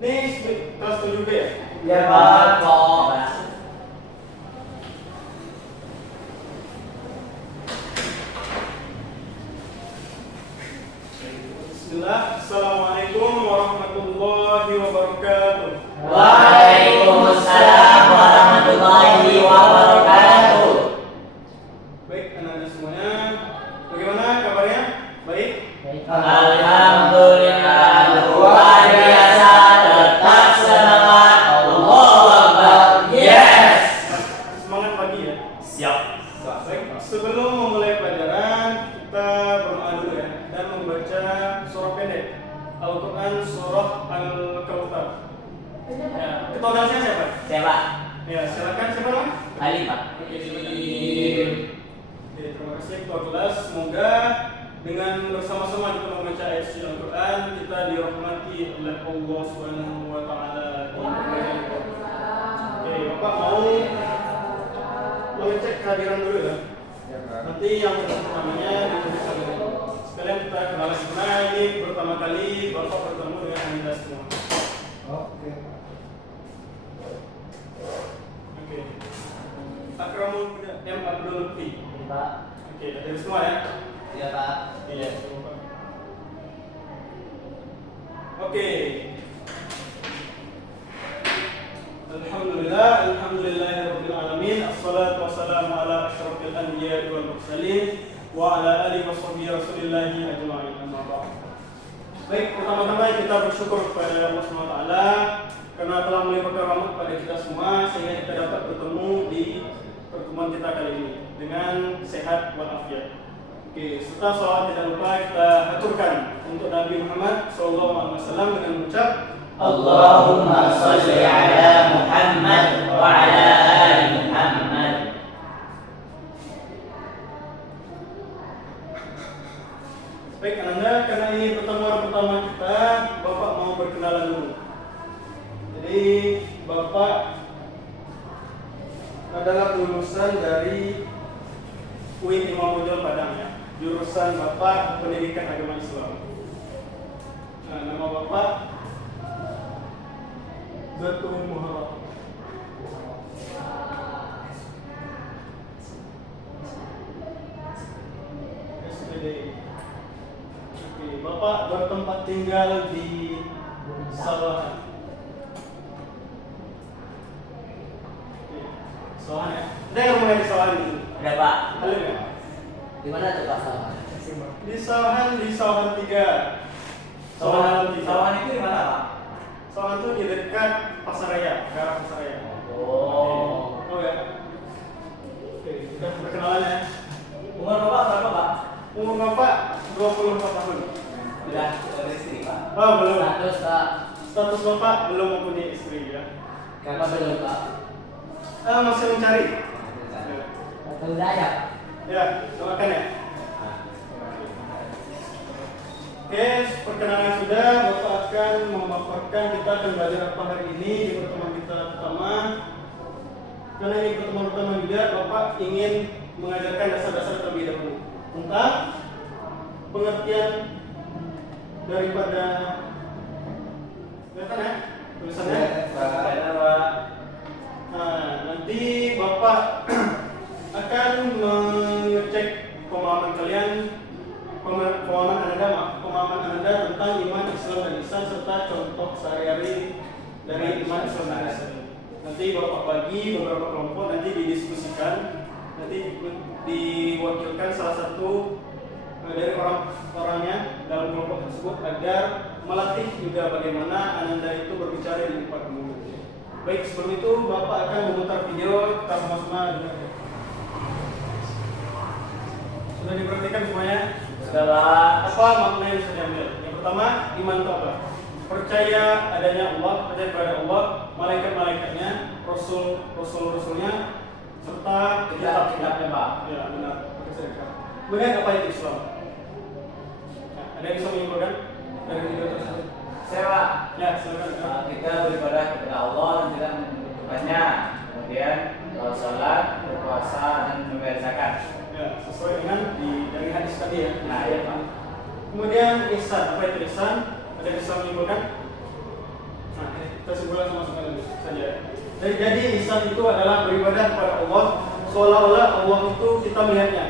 Ini kelas 7B ya? Ya Pak. Kok. Bismillah. Assalamualaikum warahmatullahi wabarakatuh. Waalaikumsalam warahmatullahi wabarakatuh. Baik, anak-anak semuanya, bagaimana kabarnya? Baik? Alhamdulillah, luar biasa, tetap semangat. Allahu Akbar. Yes. Semangat pagi ya? Siap. Baik, sebelum memulai pelajaran, kita berdoa dulu ya dan membaca surah pendek Al-Quran surah Al-Kautsar. Ya, ketua kelasnya siapa? Siapa? Ya, silakan siapa Bang? Ali Pak. Oke, terima kasih ketua kelas. Semoga dengan bersama-sama kita membaca ayat suci Al-Quran, kita dirahmati oleh Allah Subhanahu wa taala. Oke, Bapak mau mengecek kehadiran dulu ya. Nanti yang pertamanya dituliskan dulu. Sekalian kita kenalan sebenarnya ini pertama kali Bapak bertemu dengan Anda semua. Oke. Oke. Akramul M Abdul Lutfi. Pak. Oke, dari semua ya. Iya Pak. Iya, semua. Oke. Alhamdulillahirabbil alamin. Assalatu wassalamu ala asyrafil anbiya'i wal mursalin wa ala alihi washabbihi rasulillahi ajma'in. Amma ba'd. Baik, pertama-tama kita bersyukur kepada Allah Subhanahu wa taala karena telah melimpahkan rahmat pada kita semua sehingga kita dapat bertemu di pertemuan kita kali ini dengan sehat walafiat. Oke, setelah sholat tidak lupa kita aturkan untuk Nabi Muhammad SAW dengan mengucap Allahumma sholli ala Muhammad wa ala ali Muhammad. Baik Anda, karena ini pertemuan pertama kita, Bapak mau berkenalan dulu. Jadi Bapak adalah lulusan dari UIN Imam Bonjol Padang ya. Jurusan Bapak Pendidikan Agama Islam. Nah, nama Bapak Zatul Muharram. SPD. Oke, Bapak bertempat tinggal di Sawahan. Oke, Sawahan ya. Ada yang rumahnya di Sawahan ini? Ada Pak. Halo ya. Di mana tuh Pak Sawan? Di Sawahan 3. Sawahan 3. Sawan itu di mana Pak? Sawahan itu di dekat Pasaraya, ke arah Pasaraya. Oh. Oh ya. Oke, sudah perkenalan ya. Umur Bapak berapa Pak? Umur Bapak 24 tahun. Sudah beristri Pak. Oh, belum. Status Pak. Status Bapak belum mempunyai istri ya. Kenapa belum Pak? Masih mencari. Atau udah ada? Ya, doakan ya. Oke, perkenalan sudah. Bapak akan memaparkan kita akan belajar apa hari ini di pertemuan kita pertama. Karena ini pertemuan pertama juga, Bapak ingin mengajarkan dasar-dasar terlebih dahulu tentang pengertian daripada kelihatan ya tulisannya. Nah, nanti Bapak akan mengecek pemahaman kalian, pemahaman Anda tentang iman, Islam dan ihsan serta contoh sehari-hari dari iman, Islam dan ihsan. Nanti Bapak bagi beberapa kelompok, nanti didiskusikan, nanti diwakilkan salah satu dari orang-orangnya dalam kelompok tersebut agar melatih juga bagaimana Anda itu berbicara di depan umum. Baik, sebelum itu Bapak akan memutar video kita sama-sama dengar. Sudah diperhatikan semuanya? Sudah Pak. Apa makna yang bisa diambil? Yang pertama, iman itu apa? Percaya adanya Allah, percaya kepada Allah, malaikat-malaikatnya, rasul-rasulnya, serta kitab-kitabnya Pak. Ya, benar. Kemudian apa itu Islam? Nah, ada yang bisa menyimpulkan dari video tersebut? Saya Pak. Ya, silakan. Kita beribadah kepada Allah dan tidak menyekutukannya. Kemudian sholat, berpuasa dan membayar zakat. Ya, sesuai dengan dari hadis tadi ya. Nah, ya Pak. Kemudian ihsan, apa itu ihsan? Ada yang bisa menyimpulkan? Nah, sebulan sama sekali saja. Jadi ihsan itu adalah beribadah kepada Allah seolah-olah Allah itu kita melihatnya.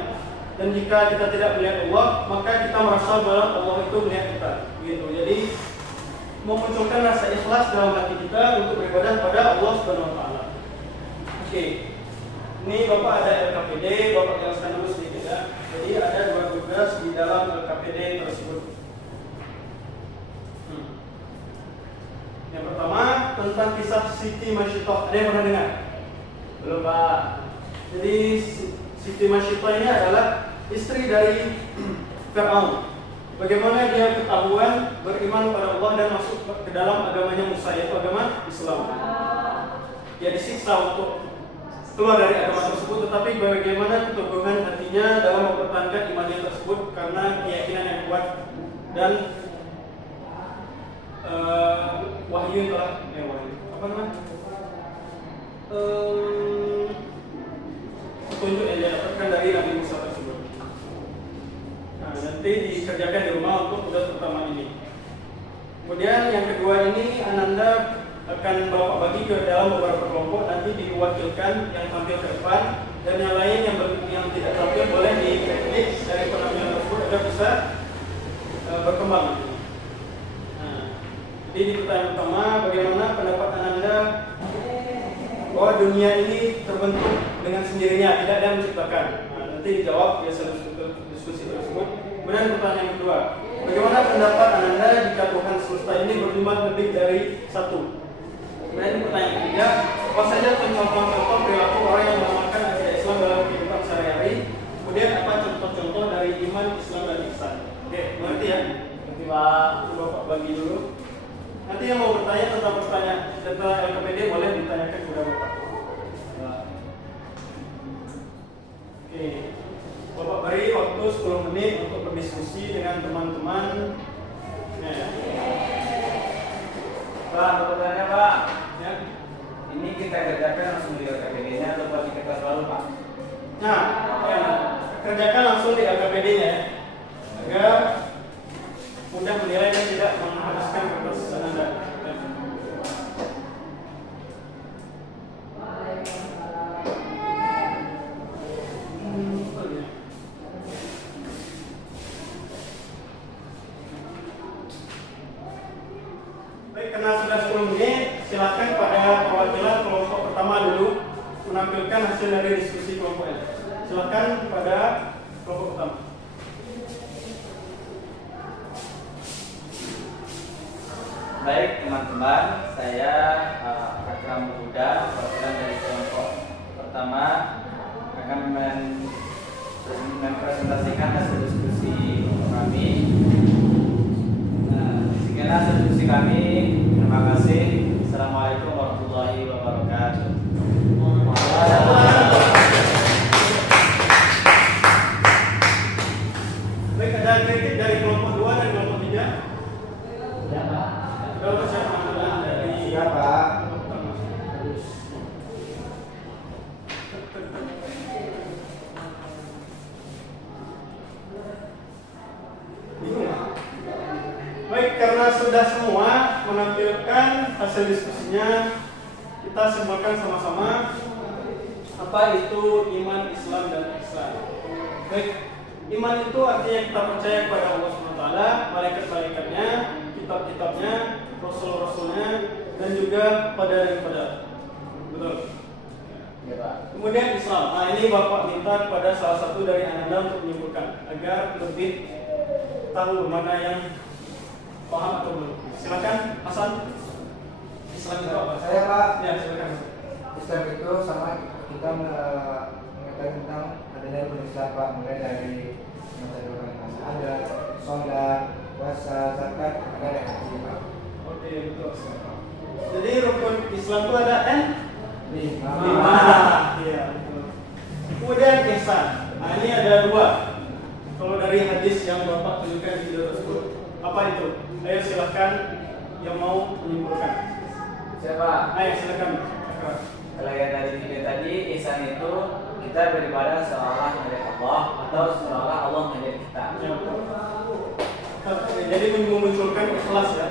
Dan jika kita tidak melihat Allah, maka kita merasa bahwa Allah itu melihat kita. Gitu. Jadi memunculkan rasa ikhlas dalam hati kita untuk beribadah kepada Allah Subhanahu wa taala. Oke. Ini Bapak ada LKPD, Bapak jelaskan dulu sedikit ya. Jadi ada 2 tugas di dalam LKPD tersebut. Yang pertama tentang kisah Siti Masyidah. Ada yang pernah dengar? Belum Pak. Jadi Siti Masyidah ini adalah istri dari Fir'aun. Bagaimana dia ketahuan beriman pada Allah dan masuk ke dalam agamanya Musa, yaitu agama Islam. Dia disiksa untuk keluar dari agama tersebut, tetapi bagaimana keteguhan hatinya dalam mempertahankan imannya tersebut karena keyakinan yang kuat dan wahyu telah petunjuk yang dia dapatkan dari Nabi Musa tersebut. Nah, nanti dikerjakan di rumah untuk tugas pertama ini. Kemudian yang kedua ini Ananda akan Bapak bagi ke dalam beberapa kelompok, nanti diwakilkan yang tampil ke depan dan yang lain yang tidak tampil boleh dikritik dari penampilan tersebut agar bisa berkembang. Nah, jadi di pertanyaan pertama, bagaimana pendapat Ananda bahwa dunia ini terbentuk dengan sendirinya, tidak ada yang menciptakan? Nah, nanti dijawab biasa diskusi tersebut. Kemudian pertanyaan kedua, bagaimana pendapat Ananda jika Tuhan semesta ini berjumlah lebih dari satu? Kemudian pertanyaan ketiga, apa saja contoh-contoh perilaku orang yang mengamalkan akidah Islam dalam kehidupan sehari-hari? Kemudian apa contoh-contoh dari iman, Islam, dan ihsan? Oke, mengerti ya? Nanti Pak. Bapak bagi dulu. Nanti yang mau bertanya tentang pertanyaan tentang LKPD boleh ditanyakan kepada Bapak. Oke, Bapak beri waktu 10 menit untuk berdiskusi dengan teman-teman. Pak, pertanyaannya Pak. Ya. Ini kita kerjakan langsung di LKPD-nya atau buat di kertas baru Pak? Nah, ya, kerjakan langsung di LKPD-nya ya, agar mudah menilai dan tidak menghabiskan kertas Anda. Baik, karena sudah 10 menit, silakan pada perwakilan kelompok pertama dulu menampilkan hasil dari diskusi kelompoknya. Silakan pada kelompok pertama. Baik teman-teman, saya Akram Huda, perwakilan dari kelompok pertama akan mempresentasikan hasil diskusi kami. Sekian hasil diskusi kami. Terima kasih. Assalamualaikum warahmatullahi wabarakatuh. Baik, ada kritik dari kelompok 2 dan kelompok 3? Ya Pak. Kalau saya mengambil dari Siapa? Baik, karena sudah semua menampilkan hasil diskusinya, kita simpulkan sama-sama apa itu iman, Islam, dan ihsan. Baik, iman itu artinya kita percaya kepada Allah SWT, malaikat-malaikatnya, kitab-kitabnya, rasul-rasulnya, dan juga pada daripada. Betul. Ya Pak. Kemudian Islam. Nah, ini Bapak minta kepada salah satu dari Anda untuk menyimpulkan agar lebih tahu mana yang paham atau belum. Silakan Hasan. Islam itu apa? Saya Pak. Ya, silakan. Islam itu sama kita mengetahui tentang adanya Islam Pak, mulai dari masa ada, sholat, puasa, zakat, dan haji Pak. Oke, betul. Jadi rukun Islam itu ada N? 5. 5. Iya, betul. Kemudian ihsan. Nah, ini ada 2. Kalau dari hadis yang Bapak tunjukkan di video tersebut, apa itu? Ayo silakan yang mau menyimpulkan. Siapa? Ayo silakan. Kalau yang dari video tadi, ihsan itu kita beribadah seolah melihat Allah atau seolah Allah melihat kita. Ya. Jadi memunculkan ikhlas ya.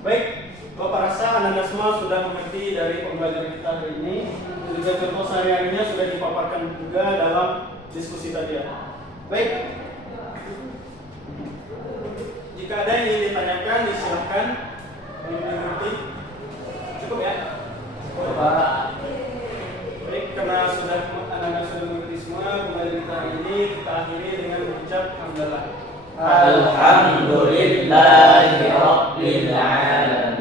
Baik, Bapak rasa anak-anak semua sudah mengerti dari pembelajaran kita hari ini. Juga contoh sehari-harinya sudah dipaparkan juga dalam diskusi tadi ya. Baik. Jika ada yang ingin ditanyakan, disilahkan. Mengerti? Cukup ya? Bapak. Baik, karena anak-anak sudah mengerti semua pembelajaran kita hari ini, kita akhiri dengan mengucap alhamdulillah. Alhamdulillahirabbil alamin.